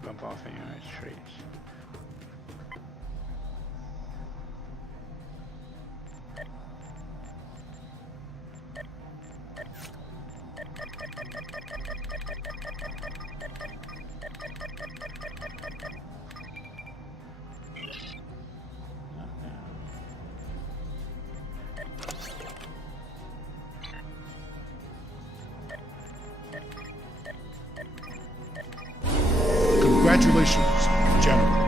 Bump off any of my traits. Congratulations, General.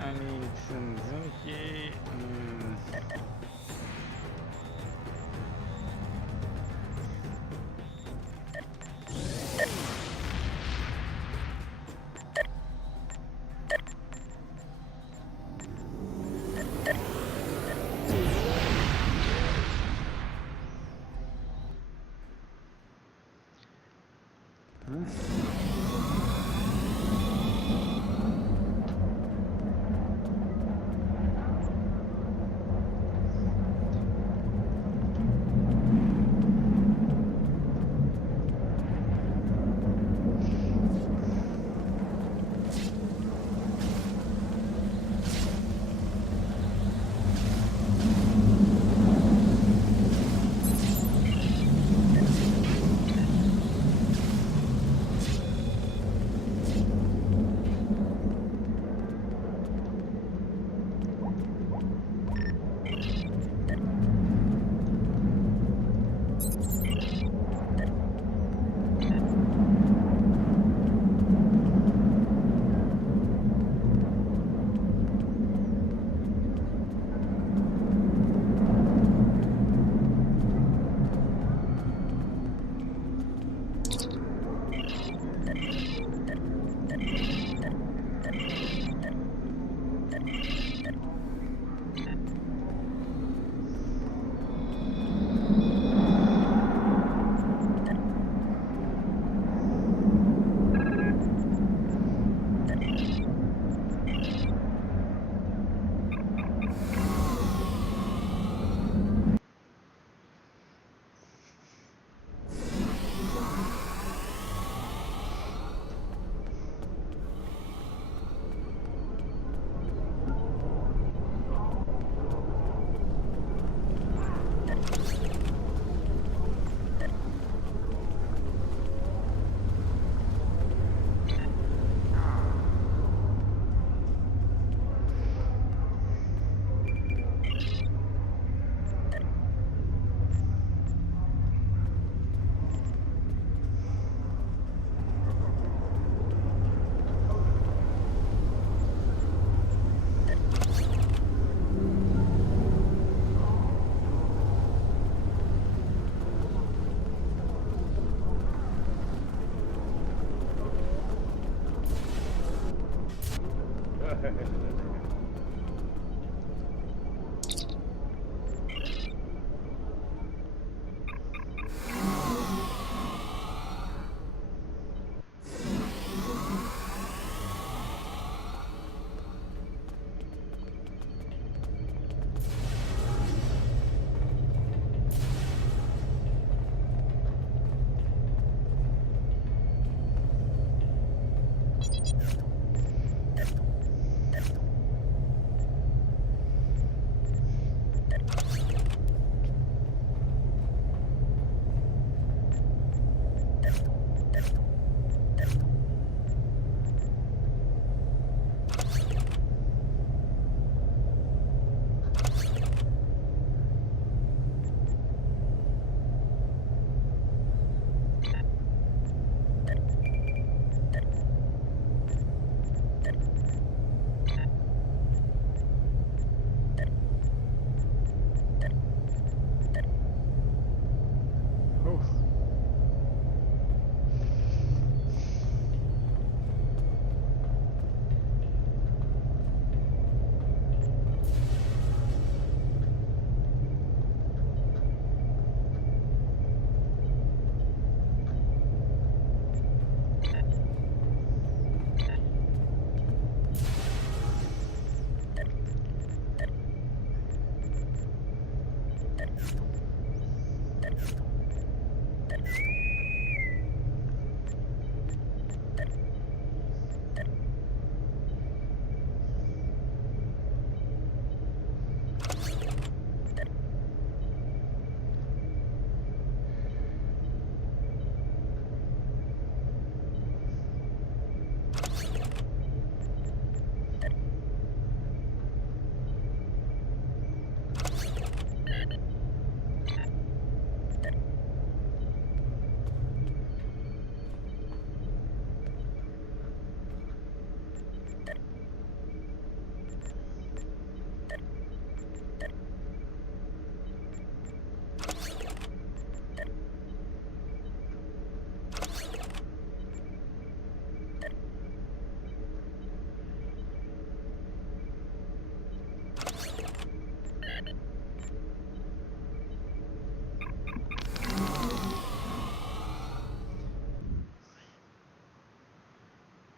I need some Zinke and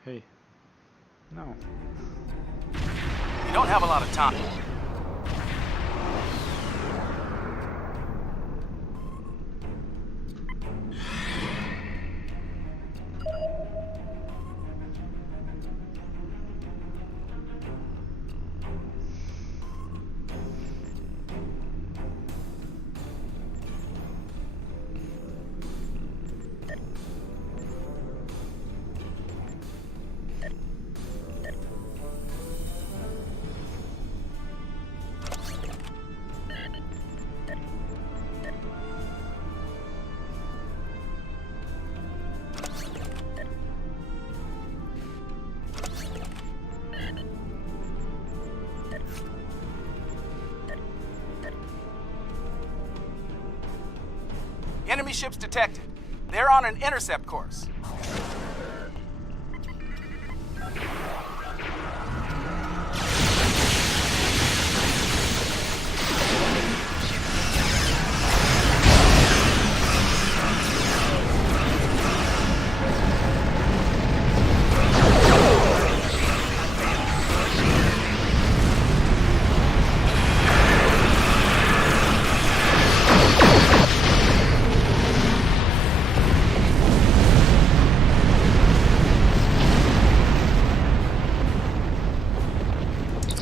Hey. No. You don't have a lot of time. Enemy ships detected. They're on an intercept course.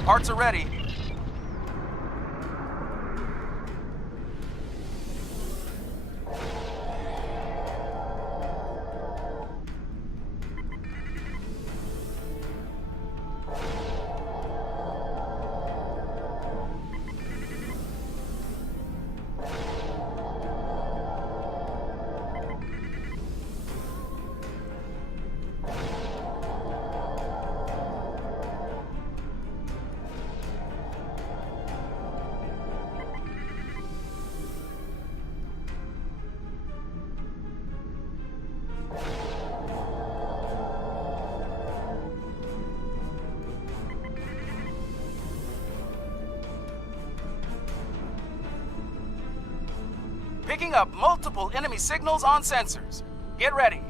Parts are ready. Picking up multiple enemy signals on sensors. Get ready.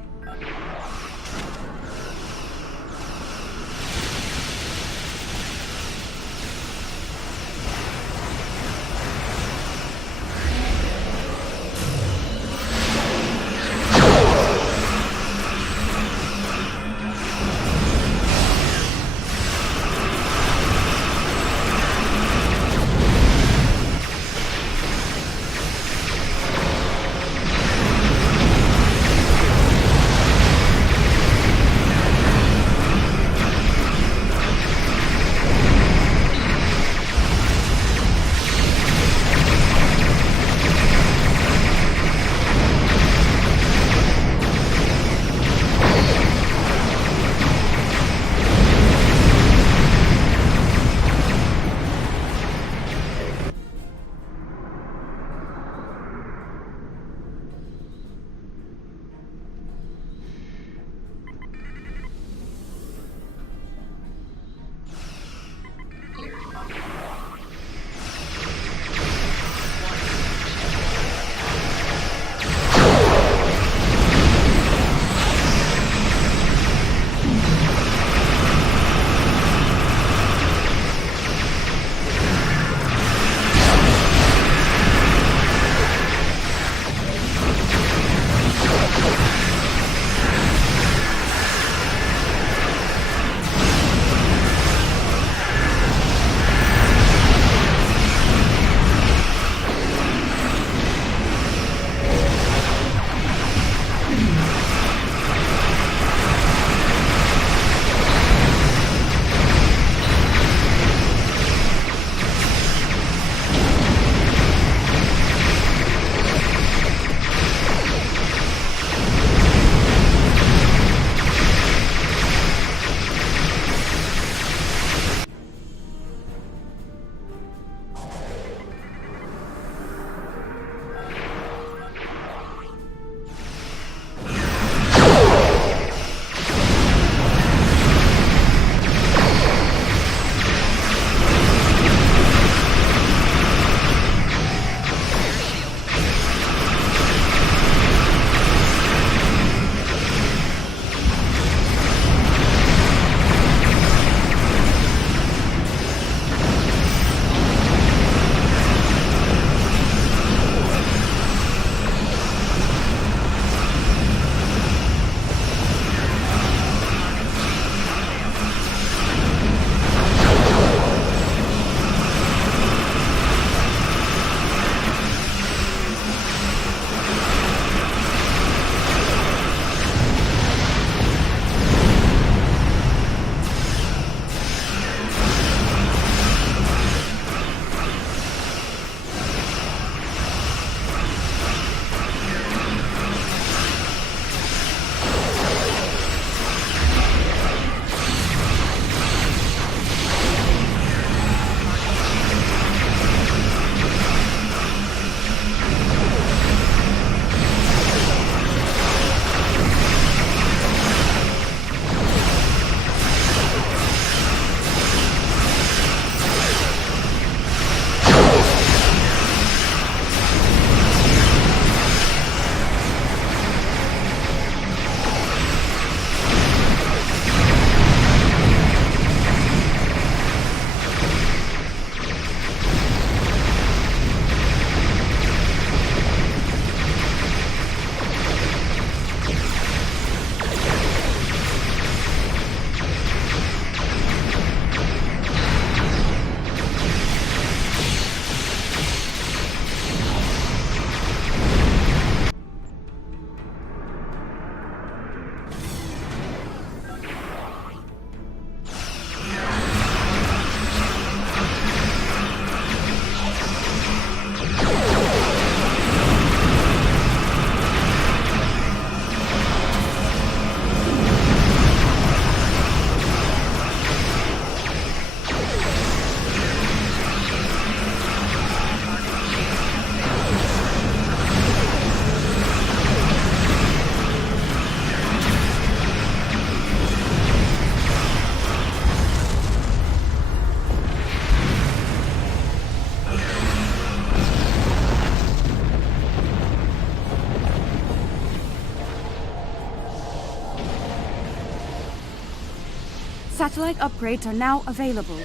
Satellite upgrades are now available.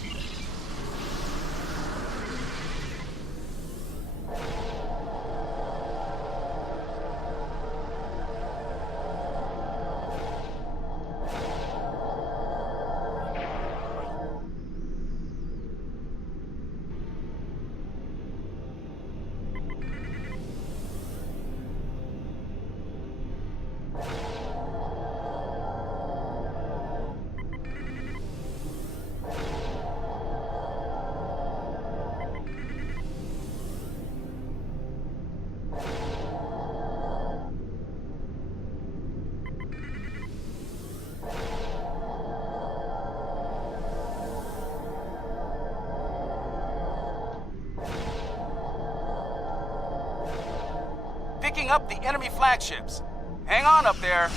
Picking up the enemy flagships. Hang on up there.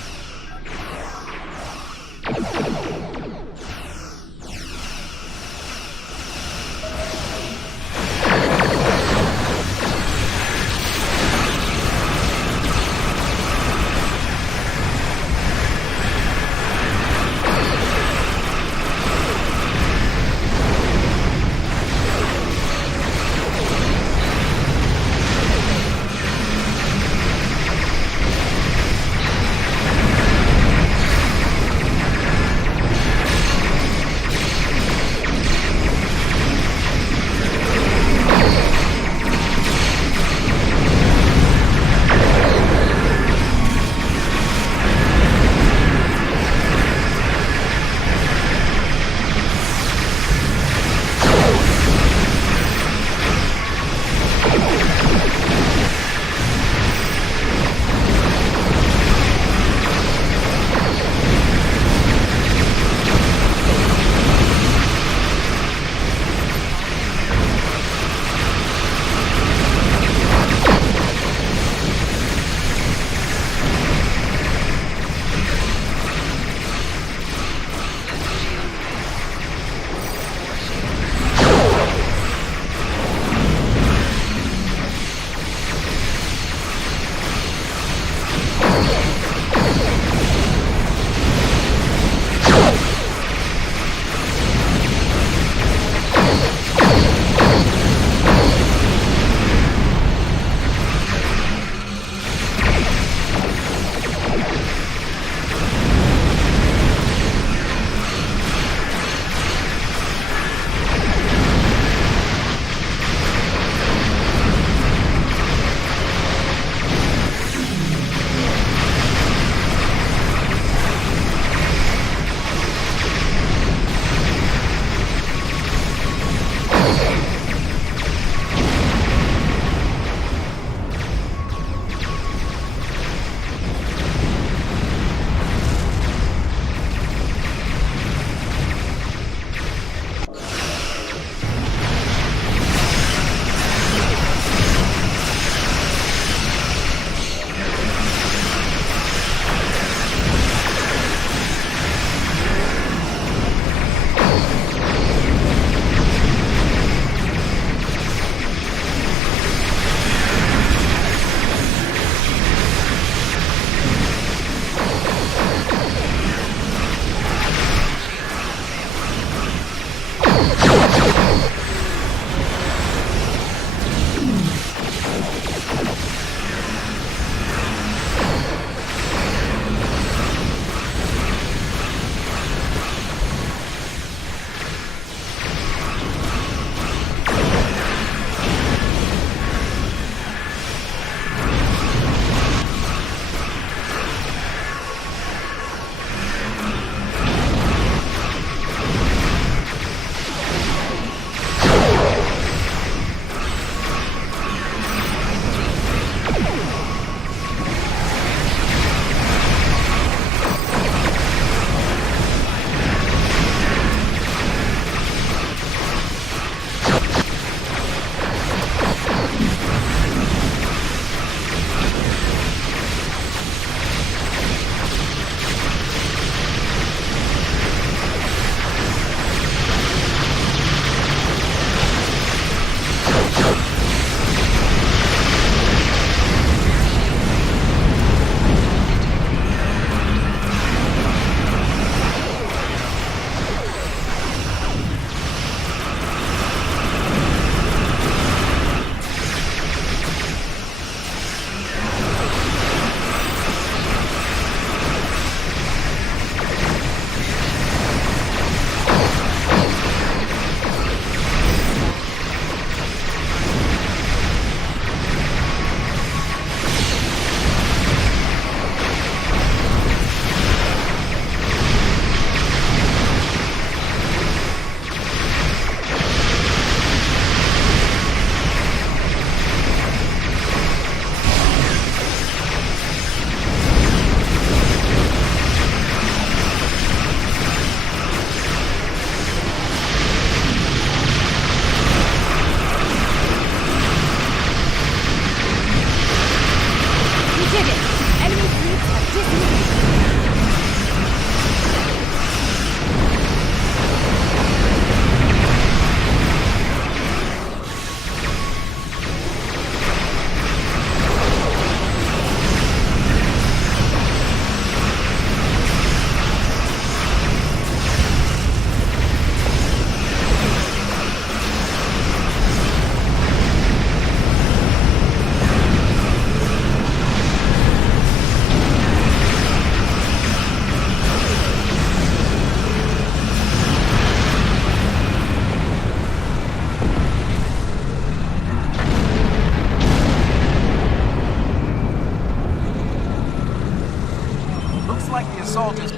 Looks like the assault is...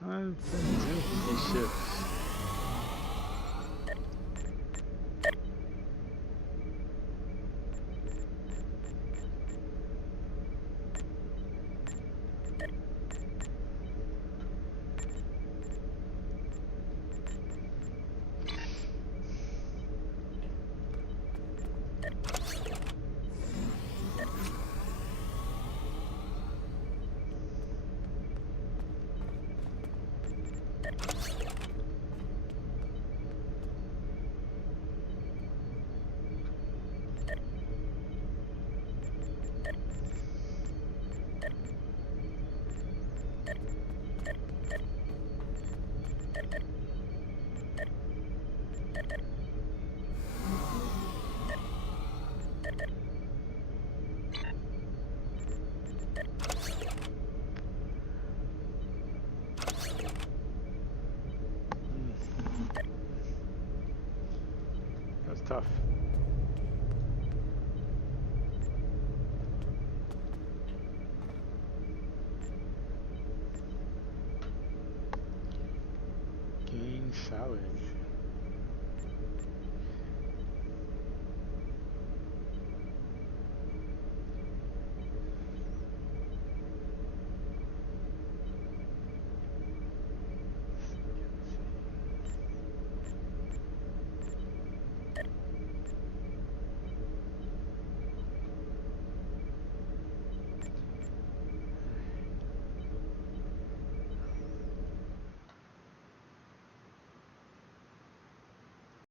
What's the deal with these ships? That's tough. Gain salvage.